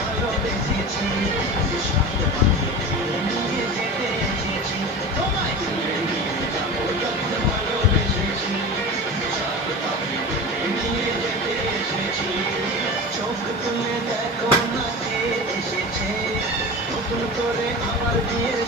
ভালোবেসেছি সাত পাকে নিয়ে যেতে এসেছি তোমায় তুলে নিয়ে যাবো যখন ভালোবেসেছি সাত পাকে নিয়ে যেতে এসেছি চোখ তুলে দেখো না কে এসেছে নতুন করে আমার বিয়ের